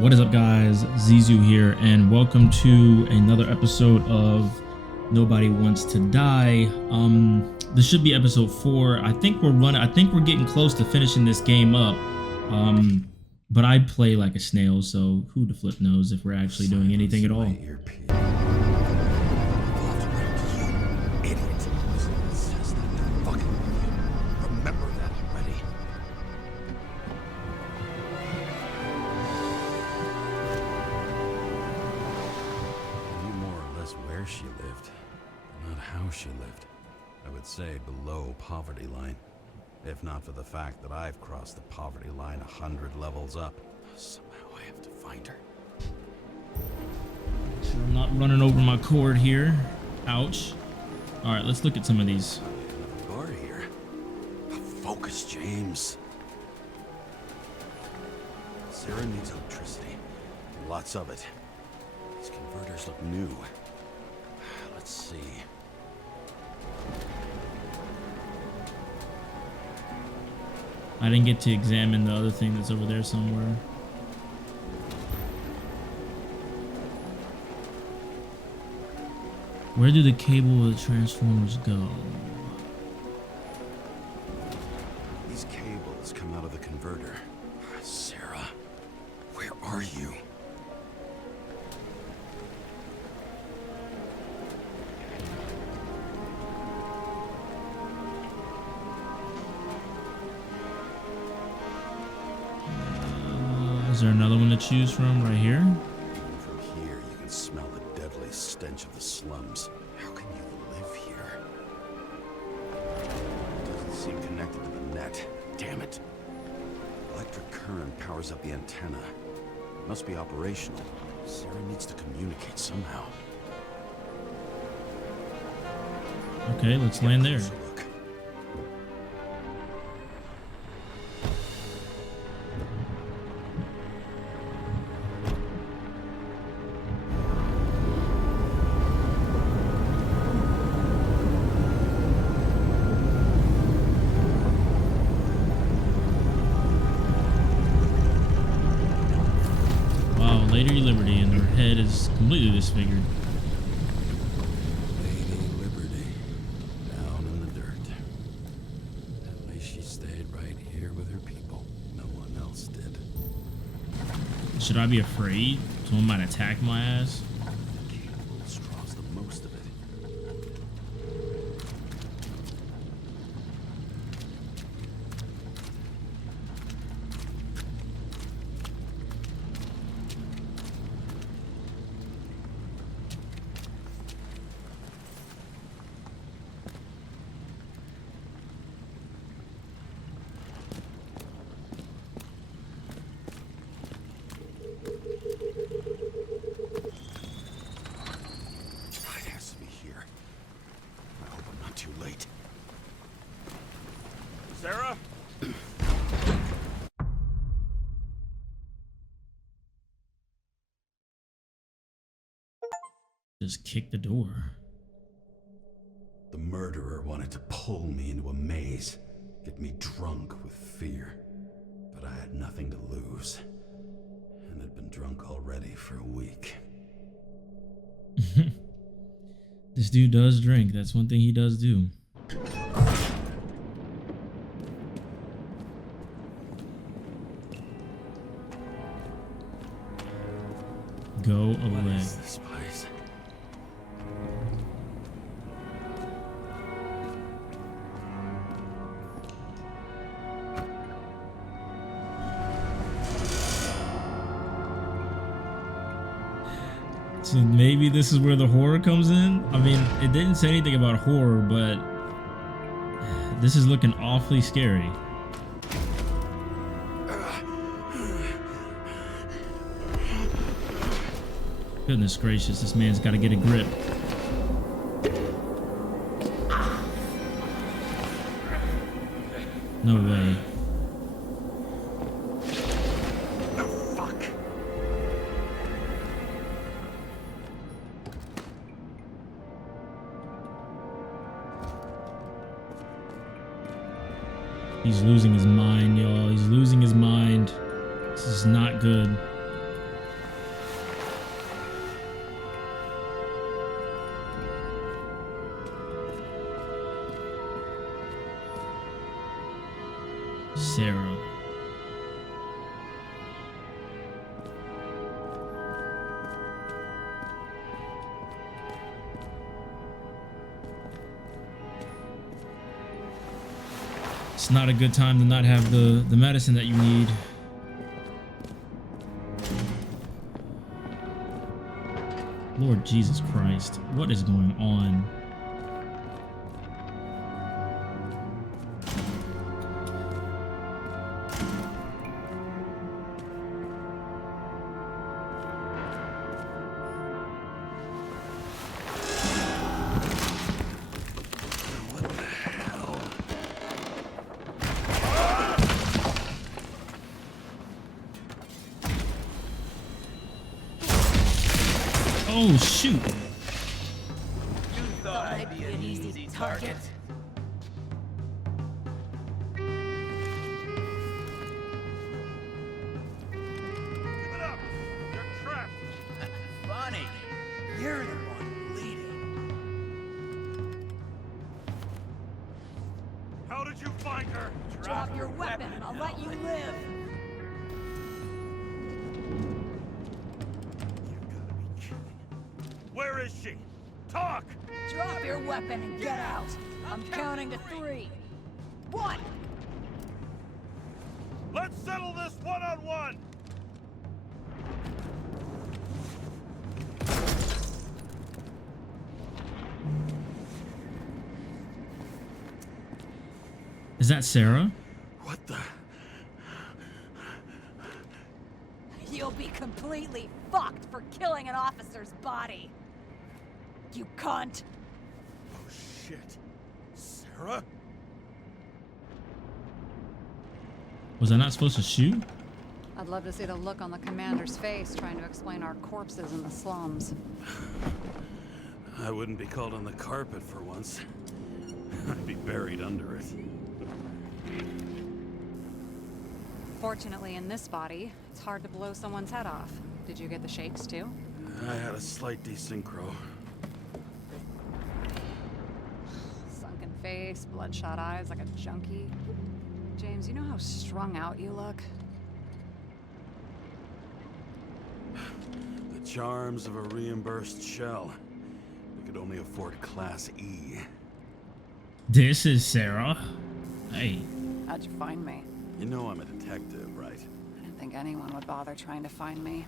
What is up, guys? Zezuu here, and welcome to another episode of Nobody Wants to Die. This should be episode 4. I think we're getting close to finishing this game up. But I play like a snail, so who the flip knows if we're actually doing anything at all. She lived, not how she lived. I would say below poverty line, if not for the fact that I've crossed the poverty line 100 levels up. Somehow I have to find her. So I'm not running over my cord here. Ouch. All right, let's look at some of these. Door here. Focus, James. Sarah needs electricity. Lots of it. These converters look new. Let's see. I didn't get to examine the other thing that's over there somewhere. Where do the cable of the transformers go? These cables come out of the converter. Sarah, where are you? Is there another one to choose from right here? From here, you can smell the deadly stench of the slums. How can you live here? It doesn't seem connected to the net. Damn it. Electric current powers up the antenna. It must be operational. Sarah needs to communicate somehow. Okay, let's land there. Lady Liberty, and her head is completely disfigured. Lady Liberty, down in the dirt. At least she stayed right here with her people. No one else did. Should I be afraid? Someone might attack my ass? The cable straws the most of it. Too late. Sarah? Just kick the door. The murderer wanted to pull me into a maze, get me drunk with fear. But I had nothing to lose, and had been drunk already for a week. This dude does drink. That's one thing he does do. Go away. What is this place? So maybe this is where the horror comes in? I mean, it didn't say anything about horror, but this is looking awfully scary. Goodness gracious, this man's got to get a grip. No way. He's losing his mind, y'all. He's losing his mind. This is not good. Sarah. It's not a good time to not have the medicine that you need. Lord Jesus Christ, what is going on? Oh shoot! You thought I'd be an easy target? Give it up! You're trapped! Funny. You're the one bleeding. How did you find her? Drop your weapon and I'll let you live. Where is she? Talk! Drop your weapon and get out. I'm counting to 3. 1. Let's settle this one-on-one! Is that Sarah? What the? You'll be completely fucked for killing an officer's body. You cunt. Oh shit. Sarah? Was I not supposed to shoot? I'd love to see the look on the commander's face trying to explain our corpses in the slums. I wouldn't be called on the carpet for once. I'd be buried under it. Fortunately, in this body, it's hard to blow someone's head off. Did you get the shakes too? I had a slight desynchro. Sunken face, bloodshot eyes like a junkie. James, you know how strung out you look? The charms of a reimbursed shell. We could only afford Class E. This is Sarah. Hey. How'd you find me? You know I'm a detective, right? I didn't think anyone would bother trying to find me.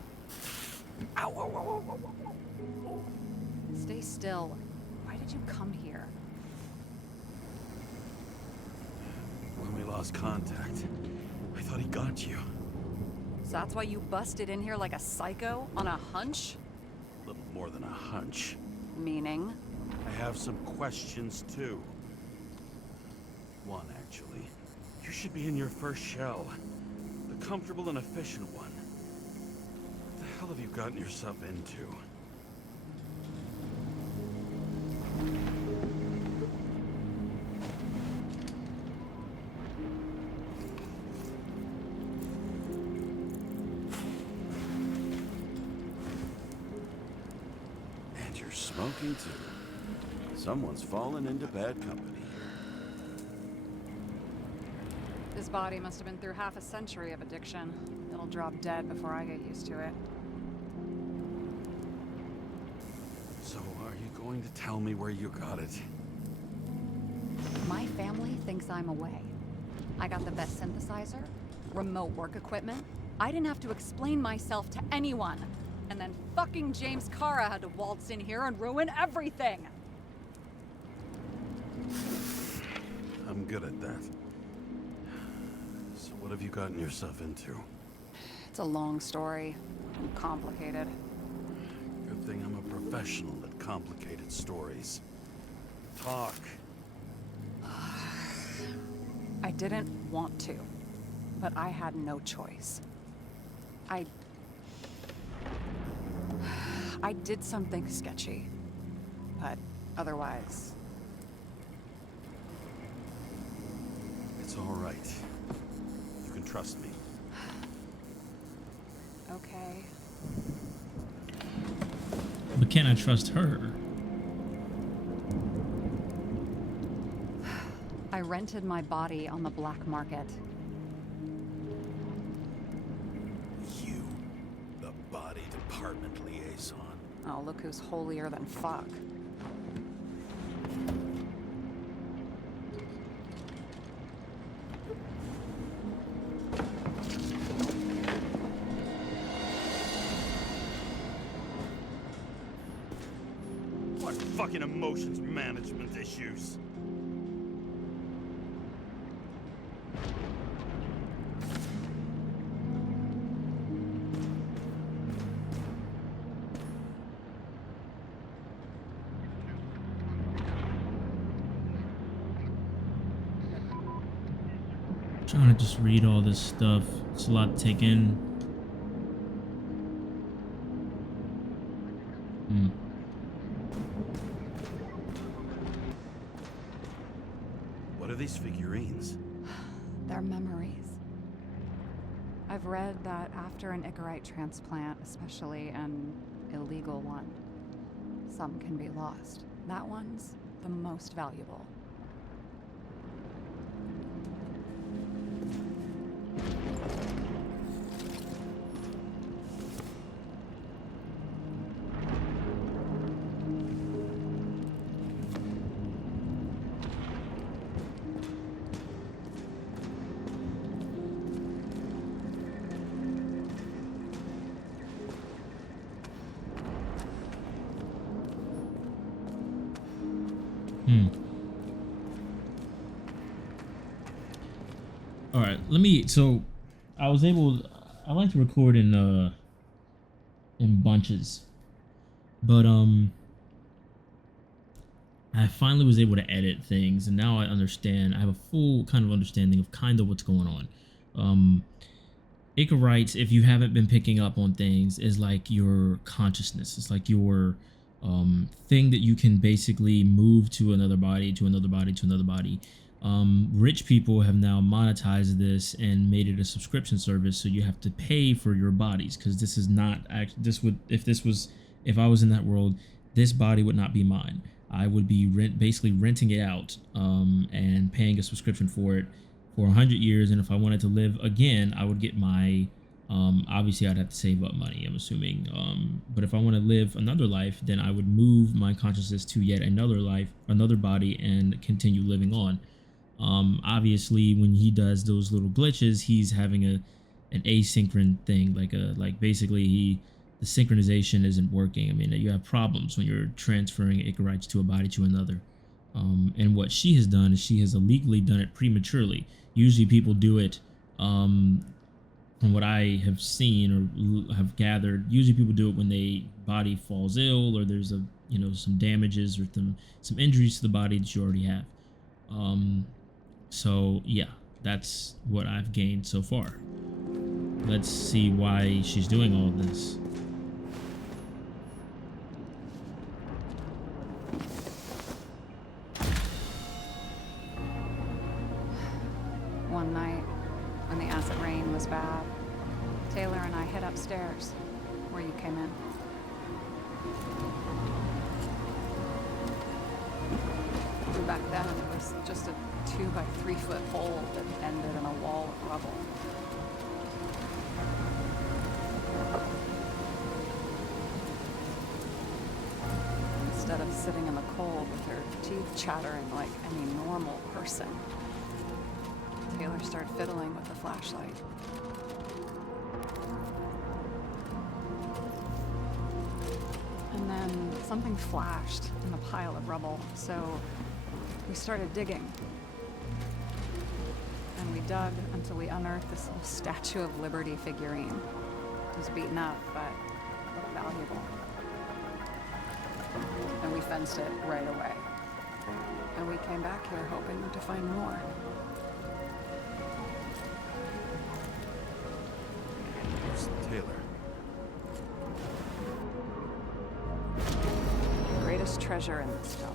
Ow, ow, ow, ow, ow, ow. Stay still. Why did you come here? When we lost contact, I thought he got you. So that's why you busted in here like a psycho on a hunch? A little more than a hunch. Meaning? I have some questions too. One, actually. You should be in your first shell. The comfortable and efficient one. What the hell have you gotten yourself into? And you're smoking too. Someone's fallen into bad company. This body must have been through half a century of addiction. It'll drop dead before I get used to it. So are you going to tell me where you got it? My family thinks I'm away. I got the best synthesizer, remote work equipment. I didn't have to explain myself to anyone. And then fucking James Kara had to waltz in here and ruin everything. I'm good at that. So what have you gotten yourself into? It's a long story and complicated. Good thing I'm a professional at complicated stories. Talk. I didn't want to, but I had no choice. I did something sketchy, but otherwise... It's all right. You can trust me. Okay. But can I trust her? I rented my body on the black market. department liaison. Oh, look who's holier than fuck. What fucking emotions management issues? Trying to just read all this stuff. It's a lot to take in. What are these figurines? They're memories. I've read that after an Icarite transplant, especially an illegal one, some can be lost. That one's the most valuable. All right, so I like to record in bunches, but I finally was able to edit things, and now I understand. I have a full kind of understanding of kind of what's going on. Icarites, if you haven't been picking up on things, is like your consciousness. It's like your thing that you can basically move to another body, to another body, to another body. Rich people have now monetized this and made it a subscription service, so you have to pay for your bodies, because this is not if I was in that world, this body would not be mine. I would be basically renting it out and paying a subscription for it for 100 years, and if I wanted to live again, I would get my obviously I'd have to save up money, I'm assuming, but if I want to live another life, then I would move my consciousness to yet another life, another body, and continue living on. Obviously when he does those little glitches, he's having an asynchronous thing, like basically the synchronization isn't working. I mean, you have problems when you're transferring Icarites to a body to another. And what she has done is she has illegally done it prematurely. Usually people do it, from what I have seen or have gathered, usually people do it when they body falls ill, or there's some damages or some injuries to the body that you already have. So yeah, that's what I've gained so far. Let's see why she's doing all this. One night, when the acid rain was bad, Taylor and I hid upstairs, where you came in. Back then, it was just a 2 by 3 foot hole that ended in a wall of rubble. Instead of sitting in the cold with her teeth chattering like any normal person, Taylor started fiddling with the flashlight. And then something flashed in the pile of rubble, so we started digging. And we dug until we unearthed this little Statue of Liberty figurine. It was beaten up, but valuable. And we fenced it right away. And we came back here hoping to find more. Where's Taylor? The greatest treasure in this film.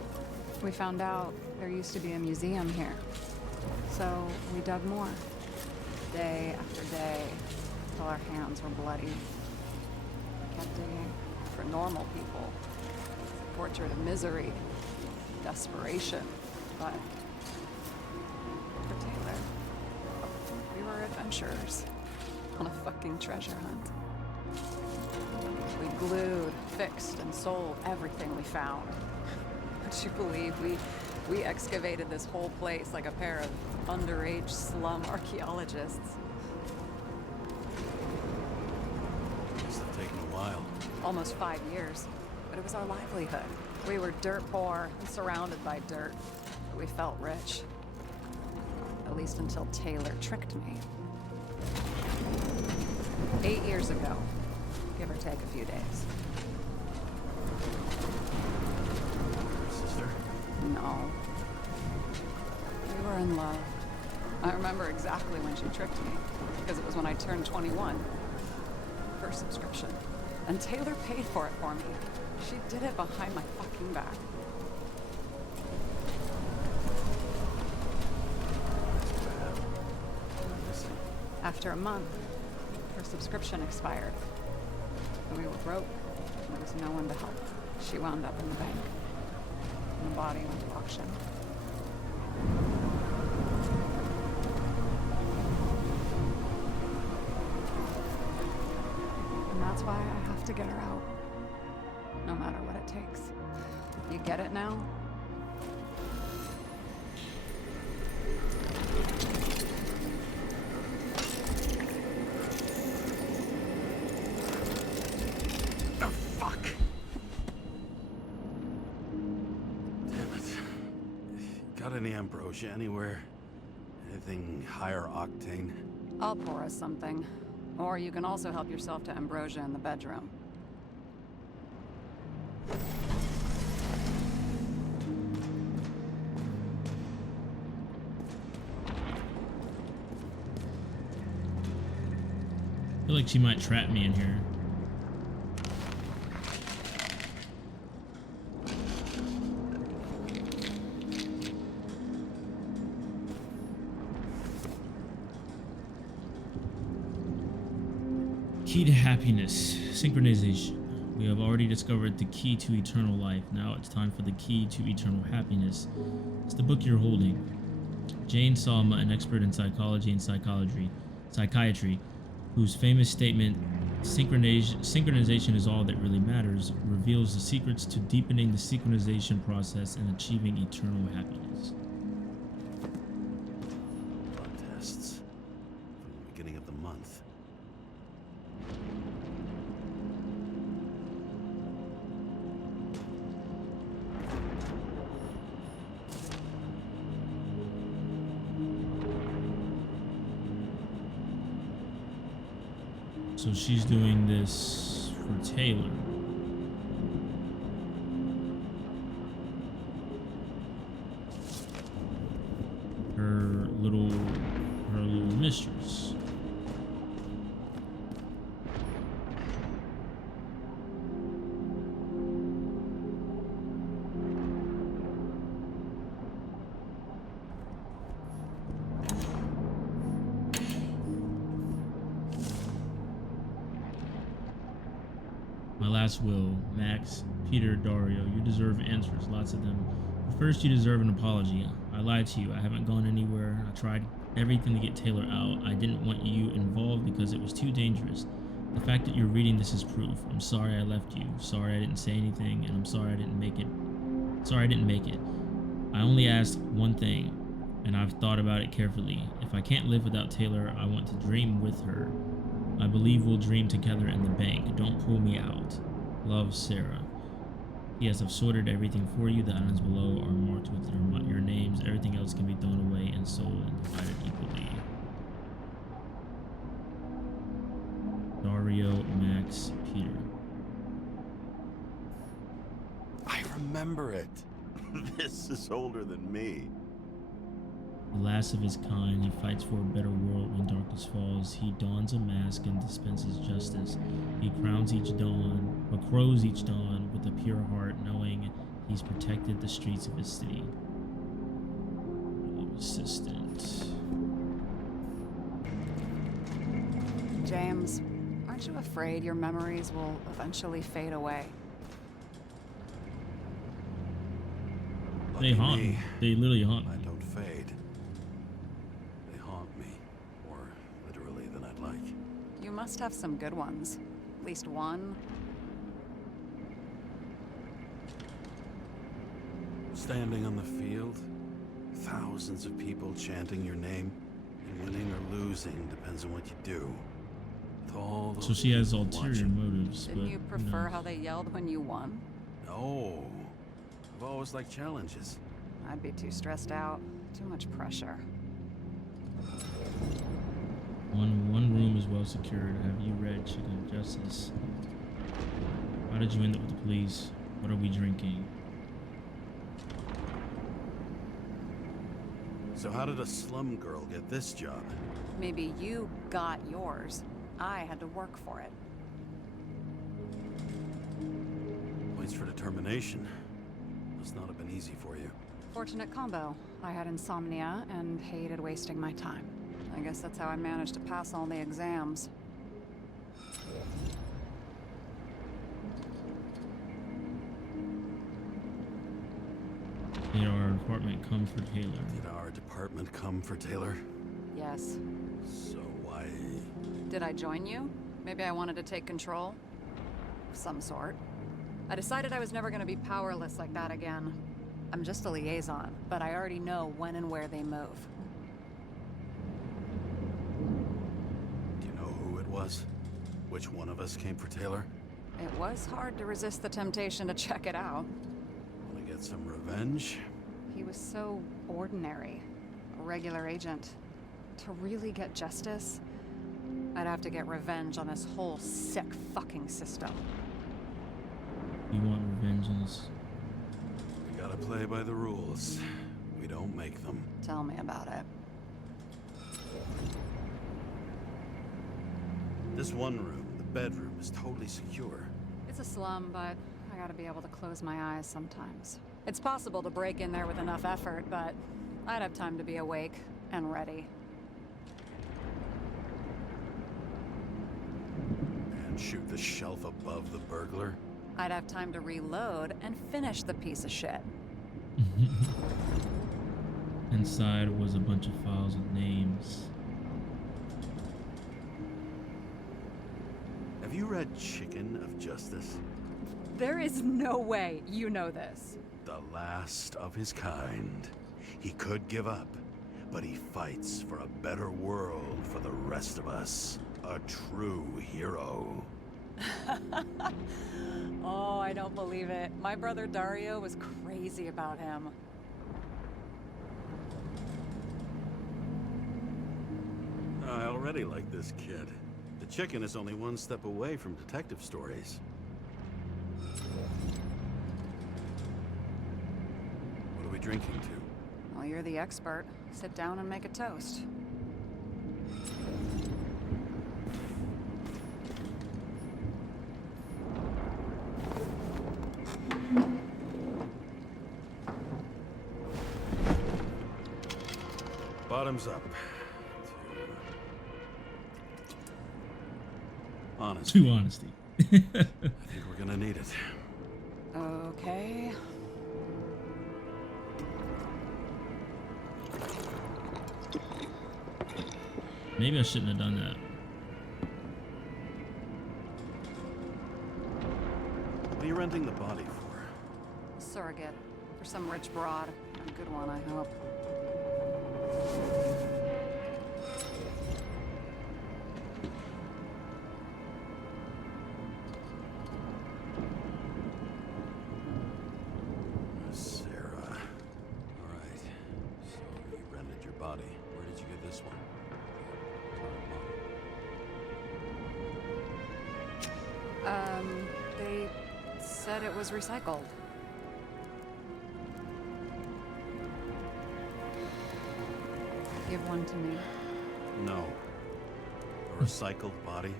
We found out there used to be a museum here. So we dug more. Day after day, till our hands were bloody. We kept digging for normal people. Portrait of misery, desperation, but for Taylor, we were adventurers on a fucking treasure hunt. We glued, fixed, and sold everything we found. Would you believe we excavated this whole place like a pair of underage slum archaeologists? Must have taken a while. Almost 5 years, but it was our livelihood. We were dirt poor and surrounded by dirt, but we felt rich. At least until Taylor tricked me. 8 years ago, give or take a few days. Sister? No. We were in love. I remember exactly when she tricked me, because it was when I turned 21. First subscription. And Taylor paid for it for me. She did it behind my fucking back. After a month, her subscription expired. We were broke. There was no one to help. She wound up in the bank. And the body went to auction. And that's why I have to get her out. No matter what it takes. You get it now? Oh, fuck! Damn it. Got any ambrosia anywhere? Anything higher octane? I'll pour us something. Or you can also help yourself to ambrosia in the bedroom. I feel like she might trap me in here. Key to happiness, synchronization. We have already discovered the key to eternal life. Now it's time for the key to eternal happiness. It's the book you're holding. Jane Salma, an expert in psychology and psychiatry, whose famous statement, synchronization is all that really matters, reveals the secrets to deepening the synchronization process and achieving eternal happiness. Blood tests. From the beginning of the month. So she's doing this for Taylor. Her little mistress. My last will, Max, Peter, Dario, you deserve answers, lots of them. But first, you deserve an apology. I lied to you. I haven't gone anywhere. I tried everything to get Taylor out. I didn't want you involved because it was too dangerous. The fact that you're reading this is proof. I'm sorry I left you. Sorry I didn't say anything, and I'm sorry I didn't make it. Sorry I didn't make it. I only asked one thing, and I've thought about it carefully. If I can't live without Taylor, I want to dream with her. I believe we'll dream together in the bank. Don't pull me out. Love, Sarah. Yes, I've sorted everything for you. The islands below are marked with your names. Everything else can be thrown away and sold and divided equally. Dario, Max, Peter. I remember it. This is older than me. The last of his kind, he fights for a better world when darkness falls. He dons a mask and dispenses justice. He crowns each dawn, or crows each dawn with a pure heart, knowing he's protected the streets of his city. Assistant. James, aren't you afraid your memories will eventually fade away? They Lucky haunt me. me. They literally haunt I me. don't fade. They haunt me. More literally than I'd like. You must have some good ones. At least one. Standing on the field, thousands of people chanting your name, and winning or losing depends on what you do. With all those So she has people ulterior watching. motives. Didn't but you who prefer knows? how they yelled when you won? No, I've always liked challenges. I'd be too stressed out. Too much pressure. One room is well secured. Have you read Chicken of Justice? How did you end up with the police? What are we drinking? So how did a slum girl get this job? Maybe you got yours. I had to work for it. Points for determination. Must not have been easy for you. Fortunate combo. I had insomnia and hated wasting my time. I guess that's how I managed to pass all the exams. Did our apartment come for Taylor? Did our department come for Taylor? Yes. So why... Did I join you? Maybe I wanted to take control? Of some sort. I decided I was never going to be powerless like that again. I'm just a liaison, but I already know when and where they move. Do you know who it was? Which one of us came for Taylor? It was hard to resist the temptation to check it out. Want to get some revenge? He was so ordinary. A regular agent. To really get justice, I'd have to get revenge on this whole sick fucking system. You want revenge on us? We gotta play by the rules. We don't make them. Tell me about it. This one room, the bedroom, is totally secure. It's a slum, but I gotta be able to close my eyes sometimes. It's possible to break in there with enough effort, but I'd have time to be awake and ready. And shoot the shelf above the burglar? I'd have time to reload and finish the piece of shit. Inside was a bunch of files with names. Have you read Chicken of Justice? There is no way you know this. The last of his kind. He could give up, but he fights for a better world for the rest of us. A true hero. Oh, I don't believe it. My brother Dario was crazy about him. I already like this kid. The chicken is only one step away from detective stories. What are we drinking to? Well, you're the expert. Sit down and make a toast. Bottoms up. Honesty. To honesty. I think we're gonna need it. Okay. Maybe I shouldn't have done that. What are you renting the body for? Surrogate. For some rich broad. A good one, I hope. Sarah. All right. So you rented your body. Where did you get this one? They said it was recycled. Give one to me. No. A recycled body?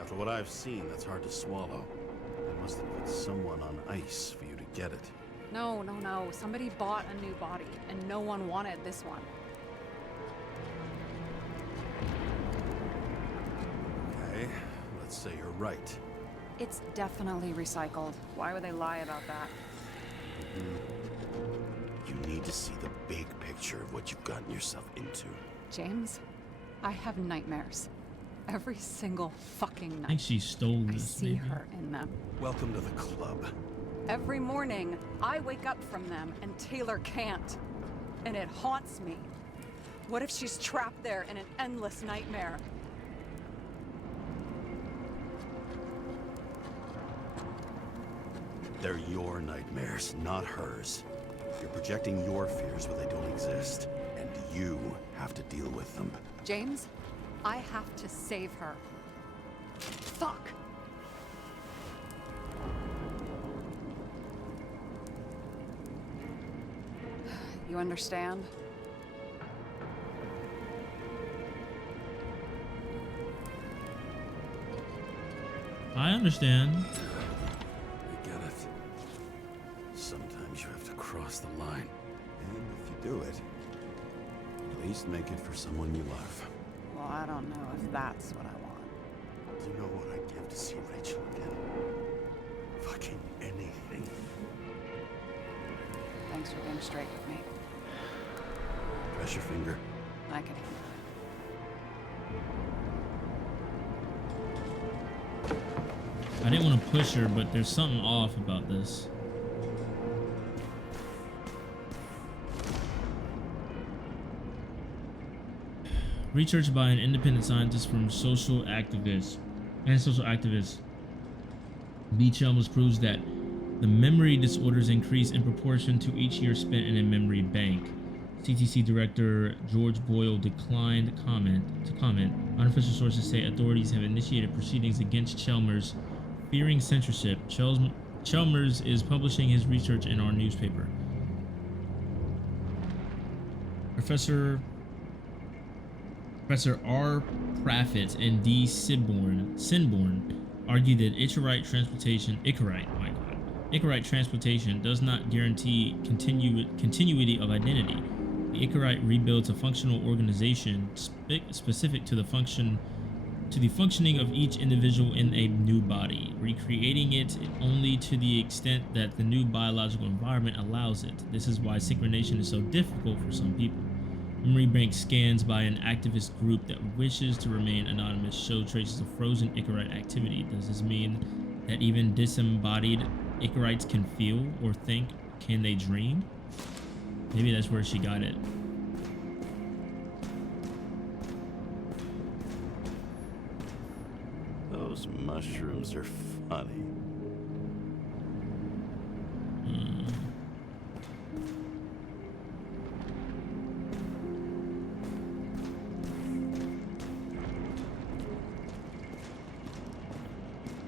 After what I've seen, that's hard to swallow. They must have put someone on ice for you to get it. No. Somebody bought a new body, and no one wanted this one. Okay, let's say you're right. It's definitely recycled. Why would they lie about that? You need to see the big picture of what you've gotten yourself into. James, I have nightmares. Every single fucking I think night. she stole I this. see maybe. her in them. Welcome to the club. Every morning, I wake up from them and Taylor can't. And it haunts me. What if she's trapped there in an endless nightmare? They're your nightmares, not hers. You're projecting your fears where they don't exist, and you have to deal with them. James, I have to save her. Fuck! You understand? I understand. I get it. Sometimes you have to cross the line. And if you do it, at least make it for someone you love. Well, I don't know if that's what I want. You know what I'd give to see Rachel again? Fucking anything. Thanks for being straight with me. Press your finger. I can handle I didn't want to push her, but there's something off about this. Research by an independent scientist from social activists. B. Chalmers proves that the memory disorders increase in proportion to each year spent in a memory bank. CTC Director George Boyle declined to comment. Unofficial sources say authorities have initiated proceedings against Chalmers, fearing censorship. Chalmers is publishing his research in our newspaper. Professor R. Praffit and D. Sinborn argued that Icarite transportation does not guarantee continuity of identity. The Icarite rebuilds a functional organization specific to the functioning of each individual in a new body, recreating it only to the extent that the new biological environment allows it. This is why synchronization is so difficult for some people. Memory bank scans by an activist group that wishes to remain anonymous show traces of frozen Icarite activity. Does this mean that even disembodied Icarites can feel or think? Can they dream? Maybe that's where she got it. Those mushrooms are funny.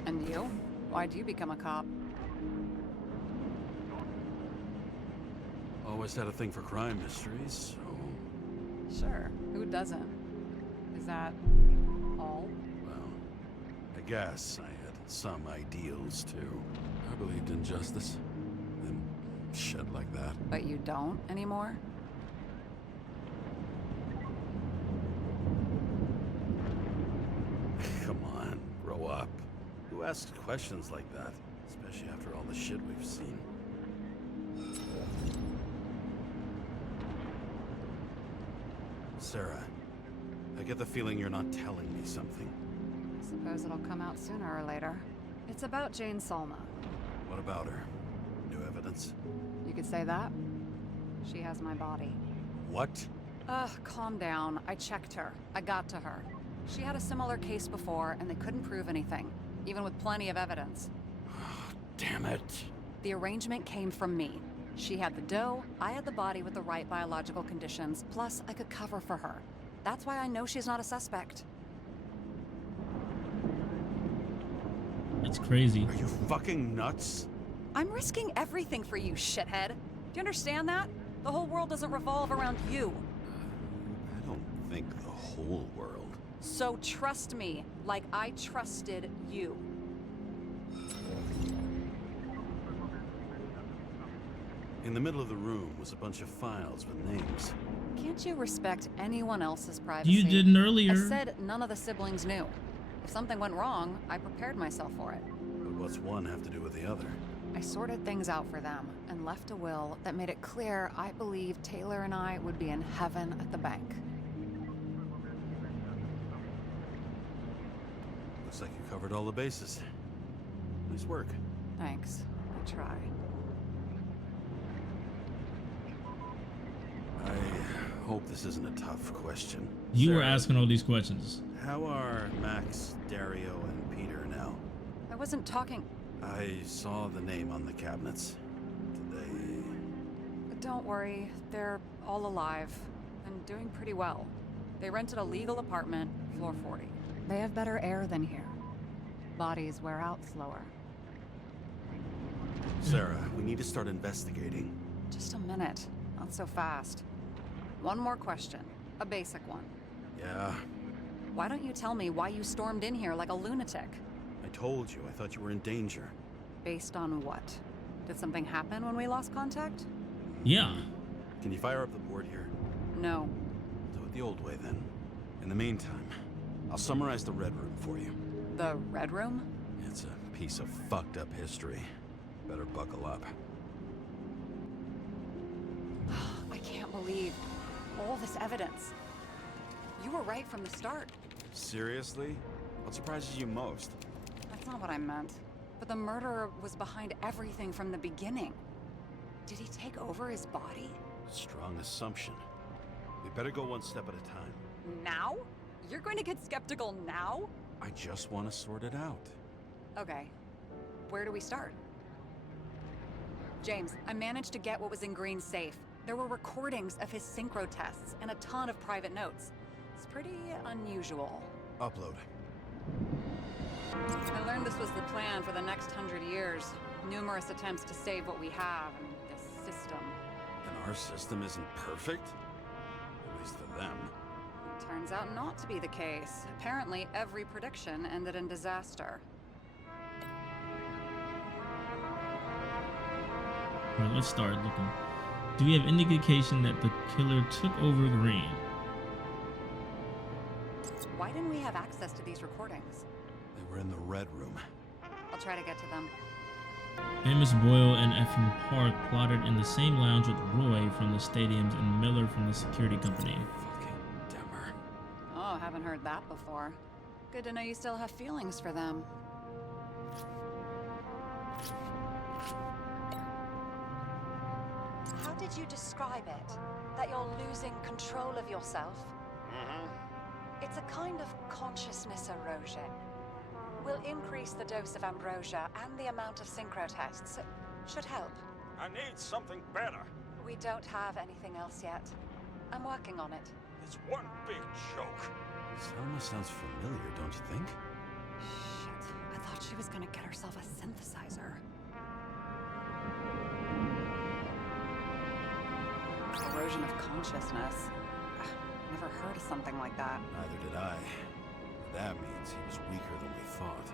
And you? Why'd you become a cop? Always had a thing for crime mysteries, so... Sure, who doesn't? Is that all? Well, I guess I had some ideals, too. I believed in justice. Then shit like that. But you don't anymore? Come on, grow up. Who asks questions like that? Especially after all the shit we've seen. Sarah, I get the feeling you're not telling me something. Suppose it'll come out sooner or later. It's about Jane Salma. What about her? New evidence? You could say that. She has my body. What? Ugh, calm down. I checked her. I got to her. She had a similar case before, and they couldn't prove anything, even with plenty of evidence. Damn it. The arrangement came from me. She had the dough, I had the body with the right biological conditions, plus I could cover for her. That's why I know she's not a suspect. It's crazy. Are you fucking nuts? I'm risking everything for you, shithead. Do you understand that? The whole world doesn't revolve around you. I don't think the whole world. So trust me, like I trusted you. In the middle of the room was a bunch of files with names. Can't you respect anyone else's privacy? You didn't earlier. I said none of the siblings knew. If something went wrong, I prepared myself for it. But what's one have to do with the other? I sorted things out for them and left a will that made it clear I believed Taylor and I would be in heaven at the bank. Looks like you covered all the bases. Nice work. Thanks. I try. I hope this isn't a tough question. You were Sarah, asking all these questions. How are Max, Dario, and Peter now? I wasn't talking. I saw the name on the cabinets. Did Don't worry, they're all alive and doing pretty well. They rented a legal apartment, floor 40. They have better air than here. Bodies wear out slower. Sarah, we need to start investigating. Just a minute, not so fast. One more question, a basic one. Yeah, Why don't you tell me why you stormed in here like a lunatic? I told you. I thought you were in danger. Based on what? Did something happen when we lost contact? Yeah. Can you fire up the board here? No. Do it the old way then. In the meantime, I'll summarize the Red Room for you. The Red Room? It's a piece of fucked up history. Better buckle up. I can't believe all this evidence. You were right from the start. Seriously? What surprises you most? That's not what I meant. But the murderer was behind everything from the beginning. Did he take over his body? Strong assumption. We better go one step at a time. Now? You're going to get skeptical now? I just want to sort it out. Okay. Where do we start? James, I managed to get what was in Green's safe. There were recordings of his synchro tests and a ton of private notes. It's pretty unusual. Upload. I learned this was the plan for the next 100 years. Numerous attempts to save what we have in this system. And our system isn't perfect? At least for them. Turns out not to be the case. Apparently, every prediction ended in disaster. Alright, let's start looking. Do we have indication that the killer took over Green? Why didn't we have access to these recordings? They were in the Red Room. I'll try to get to them. Amos Boyle and Ephraim Park plotted in the same lounge with Roy from the stadiums and Miller from the security company. Fucking Demmer. Oh, haven't heard that before. Good to know you still have feelings for them. How did you describe it? That you're losing control of yourself? It's a kind of consciousness erosion. We'll increase the dose of ambrosia and the amount of synchro tests. Should help. I need something better. We don't have anything else yet. I'm working on it. It's one big joke. Selma sounds familiar, don't you think? Shit, I thought she was gonna get herself a synthesizer. Erosion of consciousness. Never heard of something like that. Neither did I. That means he was weaker than we thought.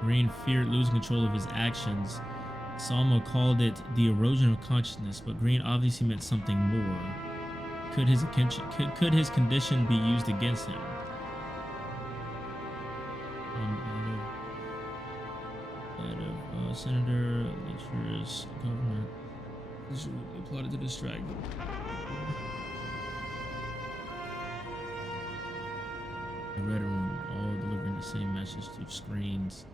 Green feared losing control of his actions. Salma called it the erosion of consciousness, but Green obviously meant something more. Could his condition be used against him? Senator, lecturers, government. This plotted to distract. The Red Room, all delivering the same message through screens.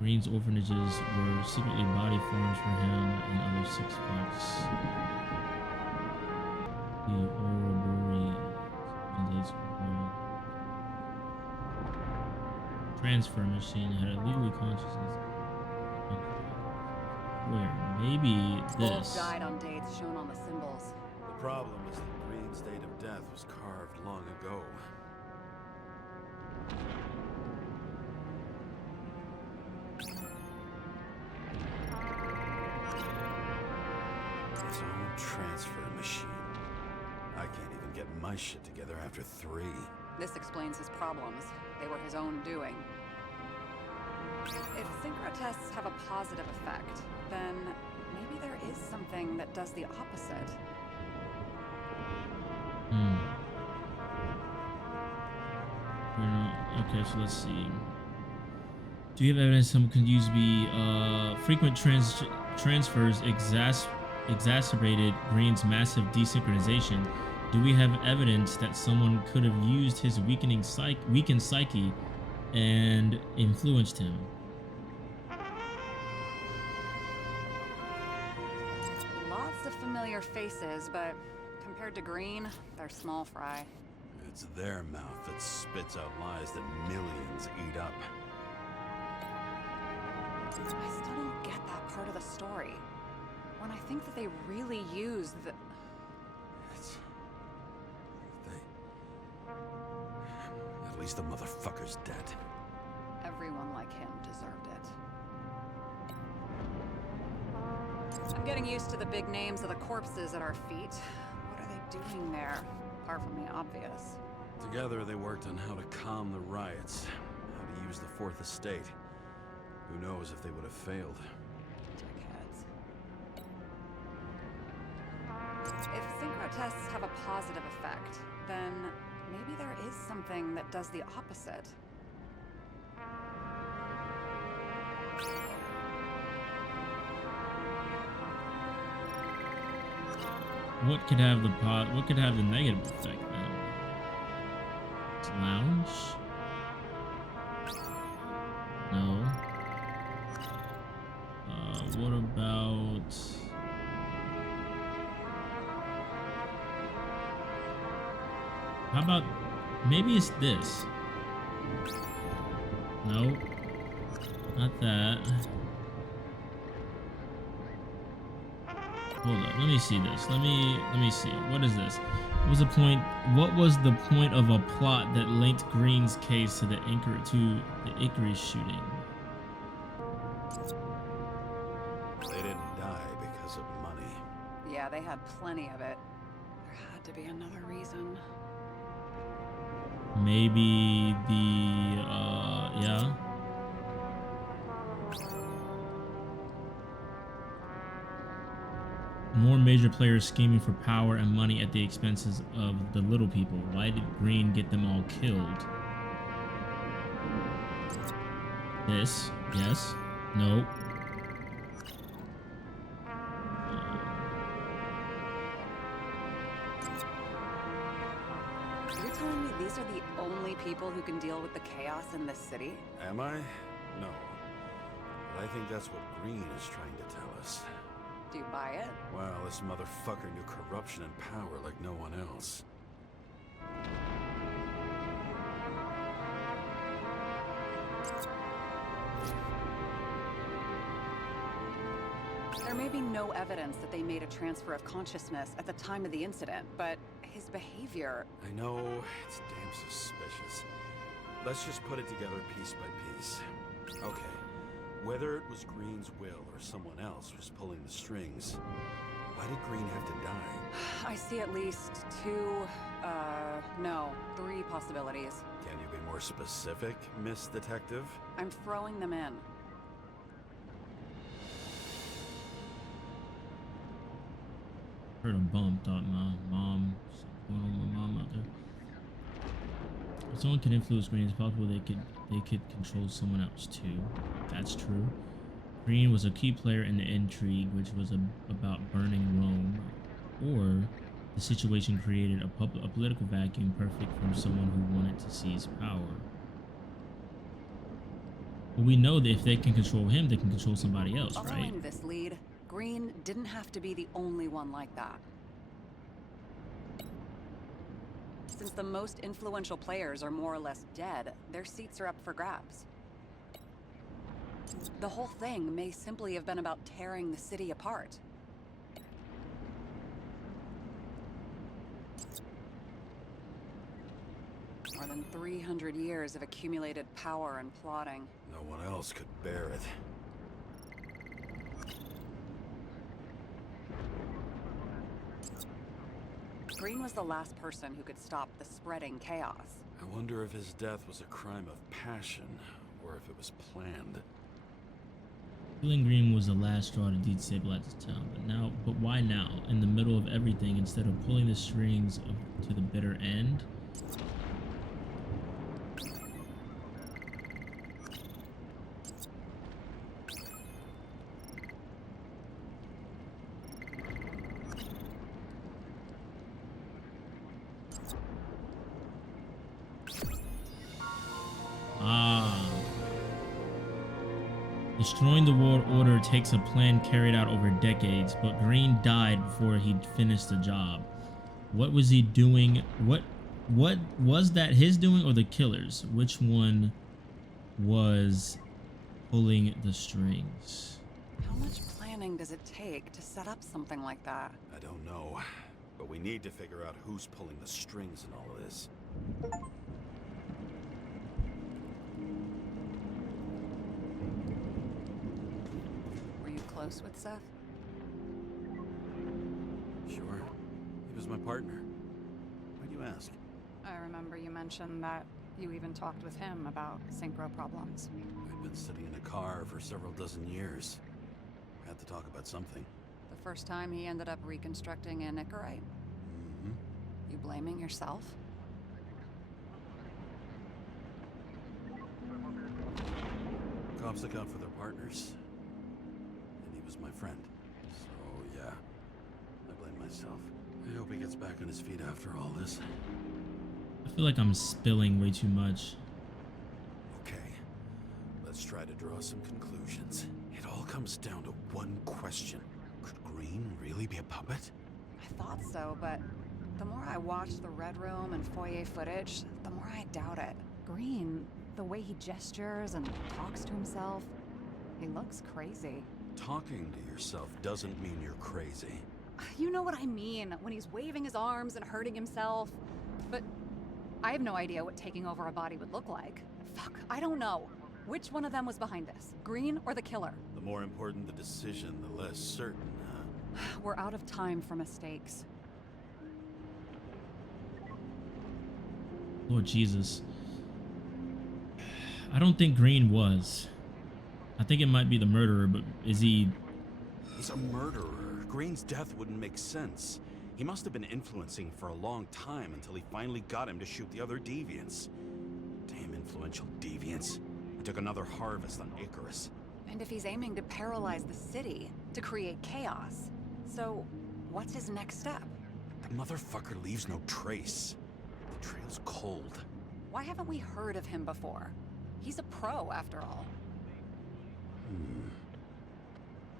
Green's orphanages were secretly body forms for him and other suspects. The Ouroboros mandates transfer machine had a legally consciousness. Where? Maybe this. Both died on dates shown on the symbols. The problem is that Green's date of death was carved long ago. His own transfer machine. I can't even get my shit together after 3. This explains his problems. They were his own doing. If synchro tests have a positive effect, then maybe there is something that does the opposite. Okay, so let's see. Do you have evidence someone could use frequent transfers exacerbated Green's massive desynchronization? Do we have evidence that someone could have used his weakened psyche and influenced him? familiar faces, but compared to Green, they're small fry. It's their mouth that spits out lies that millions eat up. I still don't get that part of the story. When I think that they really used the... At least the motherfucker's dead. Everyone like him deserved it. I'm getting used to the big names of the corpses at our feet. What are they doing there, apart from the obvious? Together they worked on how to calm the riots, how to use the Fourth Estate. Who knows if they would have failed. Dickheads. If synchrottests have a positive effect, then maybe there is something that does the opposite. What could have the negative effect then? Lounge? No. What about... How about... Maybe it's this. Nope. Not that. Hold up, let me see this. Let me see. What is this? What was the point of a plot that linked Green's case to the Icarus shooting? They didn't die because of money. Yeah, they had plenty of it. There had to be another reason. Maybe the yeah. More major players scheming for power and money at the expenses of the little people. Why did Green get them all killed? This, yes, no. You're telling me these are the only people who can deal with the chaos in this city? Am I? No. But I think that's what Green is trying to tell us. Do you buy it? Well, this motherfucker knew corruption and power like no one else. There may be no evidence that they made a transfer of consciousness at the time of the incident, but his behavior... I know, it's damn suspicious. Let's just put it together piece by piece. Okay, whether it was Green's will or someone else was pulling the strings, why did Green have to die? I see at least three possibilities. Can you be more specific, Miss Detective? I'm throwing them in. Heard a bump, thought my mom, something going on with my mom out there. If someone can influence Green, it's possible they could control someone else too. That's true. Green was a key player in the intrigue, which was about burning Rome, or the situation created a political vacuum perfect from someone who wanted to seize power. But we know that if they can control him, they can control somebody else, right? Following this lead, Green didn't have to be the only one like that. Since the most influential players are more or less dead, their seats are up for grabs. The whole thing may simply have been about tearing the city apart. More than 300 years of accumulated power and plotting. No one else could bear it. Green was the last person who could stop the spreading chaos. I wonder if his death was a crime of passion, or if it was planned. Killing Green was the last straw to destabilize the town, but why now, in the middle of everything, instead of pulling the strings to the bitter end? Destroying the world order takes a plan carried out over decades, but Green died before he'd finished the job. What was he doing? What was that, his doing or the killers? Which one was pulling the strings? How much planning does it take to set up something like that? I don't know, but we need to figure out who's pulling the strings in all of this. Were you close with Seth? Sure. He was my partner. Why do you ask? I remember you mentioned that you even talked with him about synchro problems. We'd been sitting in a car for several dozen years. Had to talk about something. The first time he ended up reconstructing an Icarite? Mm-hmm. You blaming yourself? Cops look out for their partners. And he was my friend. So, yeah. I blame myself. I hope he gets back on his feet after all this. I feel like I'm spilling way too much. Okay. Let's try to draw some conclusions. It all comes down to one question. Could Green really be a puppet? I thought so, but the more I watch the Red Room and foyer footage, the more I doubt it. Green, the way he gestures and talks to himself, he looks crazy. Talking to yourself doesn't mean you're crazy. You know what I mean, when he's waving his arms and hurting himself. But I have no idea what taking over a body would look like. Fuck, I don't know. Which one of them was behind this? Green or the killer? The more important the decision, the less certain, huh? We're out of time for mistakes. Lord Jesus. I don't think Green was. I think it might be the murderer, but is he... He's a murderer. Green's death wouldn't make sense. He must have been influencing for a long time until he finally got him to shoot the other deviants. Damn influential deviants. He took another harvest on Icarus. And if he's aiming to paralyze the city, to create chaos, so what's his next step? The motherfucker leaves no trace. The trail's cold. Why haven't we heard of him before? He's a pro, after all.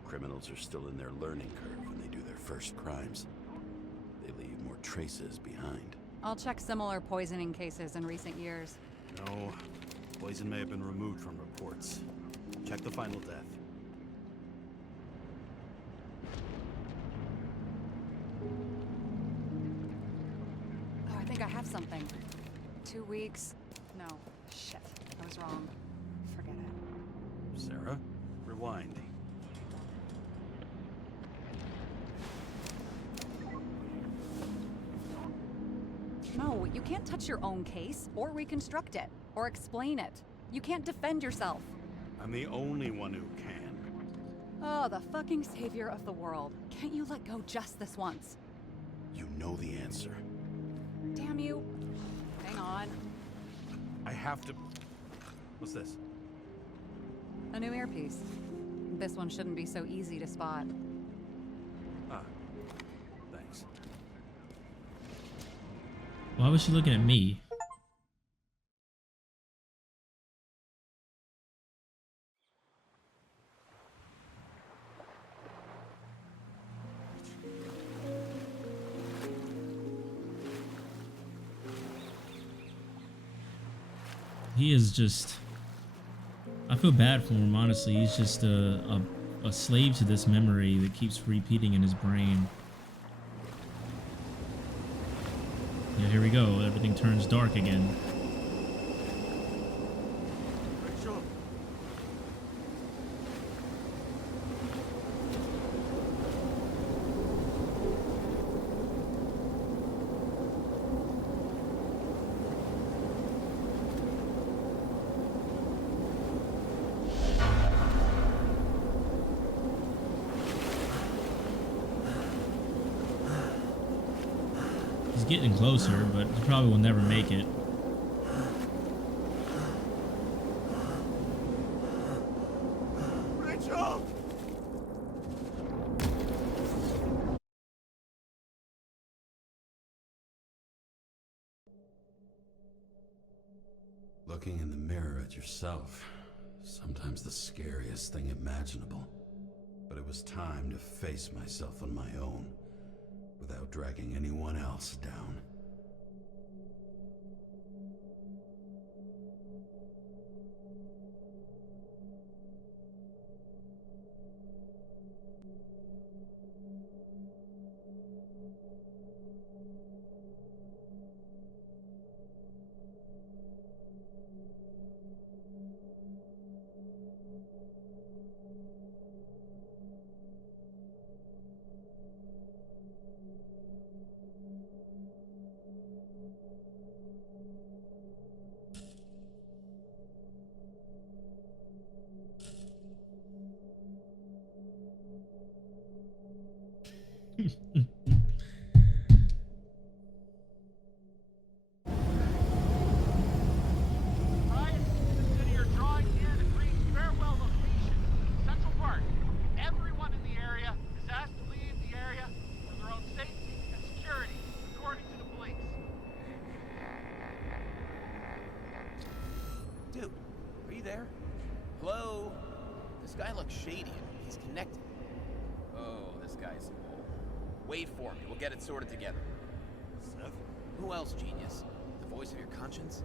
Criminals are still in their learning curve when they do their first crimes. They leave more traces behind. I'll check similar poisoning cases in recent years. No, poison may have been removed from reports. Check the final death. Oh, I think I have something. 2 weeks? No, shit, I was wrong. Forget it. Sarah, rewind. No, you can't touch your own case, or reconstruct it, or explain it. You can't defend yourself. I'm the only one who can. Oh, the fucking savior of the world. Can't you let go just this once? You know the answer. Damn you. Hang on. I have to... What's this? A new earpiece. This one shouldn't be so easy to spot. Ah, thanks. Why was she looking at me? He is just... I feel bad for him, honestly. He's just a slave to this memory that keeps repeating in his brain. Yeah, here we go. Everything turns dark again. Rachel? He's getting closer, but he probably will never make it. Rachel! Looking in the mirror at yourself Sometimes the scariest thing imaginable. But it was time to face myself on my own, without dragging anyone else down. Prior to consider drawing near the green farewell location, Central Park. Everyone in the area is asked to leave the area for their own safety and security, according to the police. Dude, are you there? Hello? This guy looks shady. He's connected. Oh, this guy's cool. Wait for me. We'll get it sorted together. Seth? Who else, genius? The voice of your conscience?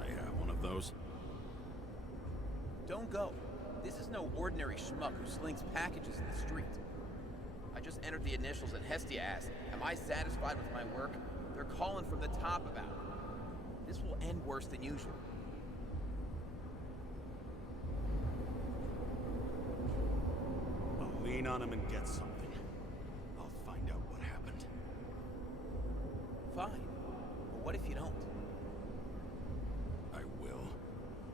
I have one of those. Don't go. This is no ordinary schmuck who slings packages in the street. I just entered the initials and Hestia asked, am I satisfied with my work? They're calling from the top about it. This will end worse than usual. I'll lean on him and get something. I'll find out what happened. Fine. But what if you don't? I will.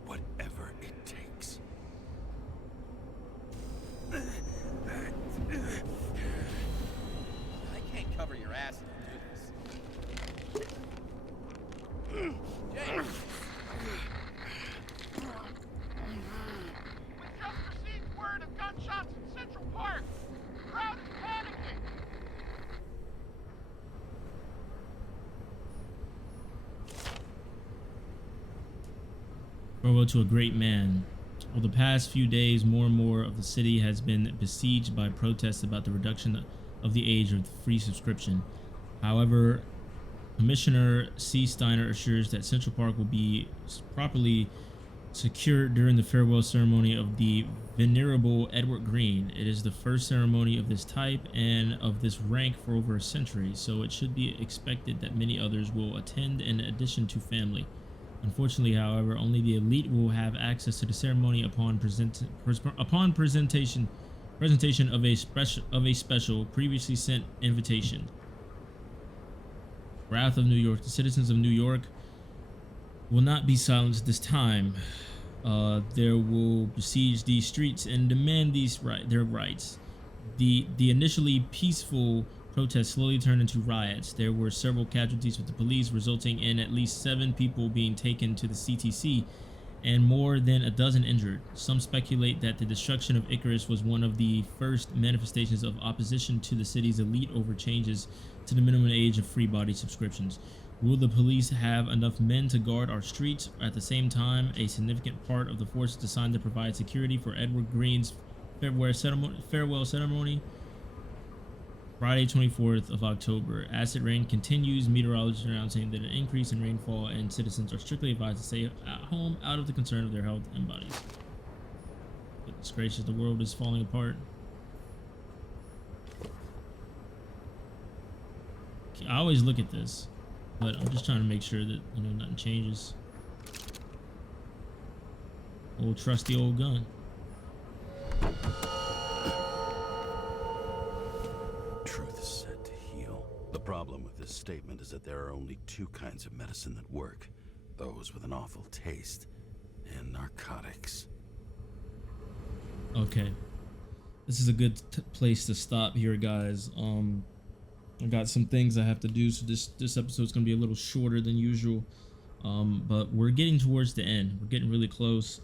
Whatever it takes. I can't cover your ass if you do this. James! We just received word of gunshots in Central Park. The crowd is panicking. Farewell to a great man. Over the past few days, more and more of the city has been besieged by protests about the reduction of the age of free subscription. However, Commissioner C. Steiner assures that Central Park will be properly secured during the farewell ceremony of the venerable Edward Green. It is the first ceremony of this type and of this rank for over a century, so it should be expected that many others will attend in addition to family. Unfortunately, however, only the elite will have access to the ceremony upon presentation of a special previously sent invitation. Wrath of New York. The citizens of New York will not be silenced this time. They will besiege these streets and demand their rights. The initially peaceful protests slowly turned into riots. There were several casualties with the police, resulting in at least 7 people being taken to the CTC and more than a dozen injured. Some speculate that the destruction of Icarus was one of the first manifestations of opposition to the city's elite over changes to the minimum age of free body subscriptions. Will the police have enough men to guard our streets? At the same time, a significant part of the force is designed to provide security for Edward Green's farewell ceremony, Friday, 24th of October. Acid rain continues. Meteorologists are announcing that an increase in rainfall, and citizens are strictly advised to stay at home out of the concern of their health and bodies. Goodness gracious, the world is falling apart. I always look at this, but I'm just trying to make sure that, you know, nothing changes. Old trusty old gun. Truth is said to heal. The problem with this statement is that there are only 2 kinds of medicine that work. Those with an awful taste and narcotics. Okay. This is a good place to stop here, guys. I got some things I have to do, so this episode's gonna be a little shorter than usual. But we're getting towards the end. We're getting really close.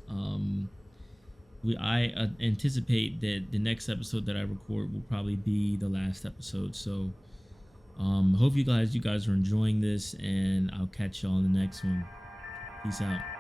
I anticipate that the next episode that I record will probably be the last episode. So hope you guys are enjoying this, and I'll catch y'all in the next one. Peace out.